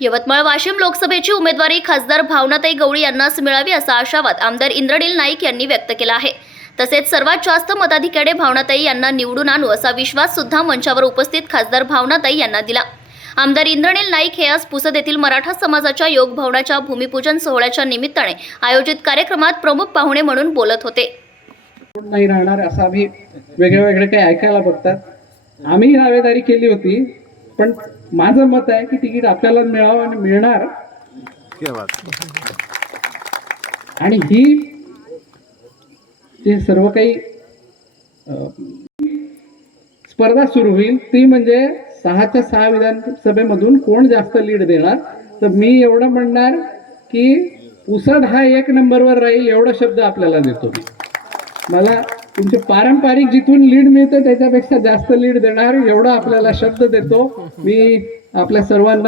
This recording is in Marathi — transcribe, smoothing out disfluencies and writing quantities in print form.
यवतमाळ वाशिम लोकसभेची उमेदवारी खासदार भावनाताई गवळी यांनाच मिळावी असा आशावाद आमदार इंद्रनील नाईक यांनी व्यक्त केला आहे। तसेच सर्वात जास्त मताधिक्याने भावनाताई यांना निवडून आणू असा विश्वास सुद्धा मंचावर उपस्थित खासदार भावनाताई यांना दिला। आमदार इंद्रनील नाईक हे आज पुसद येथील मराठा समाजाच्या योग भवनाच्या भूमिपूजन सोहळ्याच्या निमित्ताने आयोजित कार्यक्रमात प्रमुख पाहुणे म्हणून बोलत होते। नाही राहणार असं आम्ही वेगळे काही ऐकायला बघतात। आम्ही दावेदारी केली होती, पण माझं मत आहे की तिकीट आपल्याला मिळावं आणि मिळणार। आणि ही जे सर्व काही स्पर्धा सुरू होईल ती म्हणजे 6च्या 6 विधानसभेमधून कोण जास्त लीड देणार। तर मी एवढं म्हणणार की पुसद हा 1 नंबरवर राहील एवढा शब्द आपल्याला देतो। मला तुमचे पारंपरिक जिथून लीड मिळते त्याच्यापेक्षा जास्त लीड देणार एवढा आपल्याला शब्द देतो। मी आपल्या सर्वांना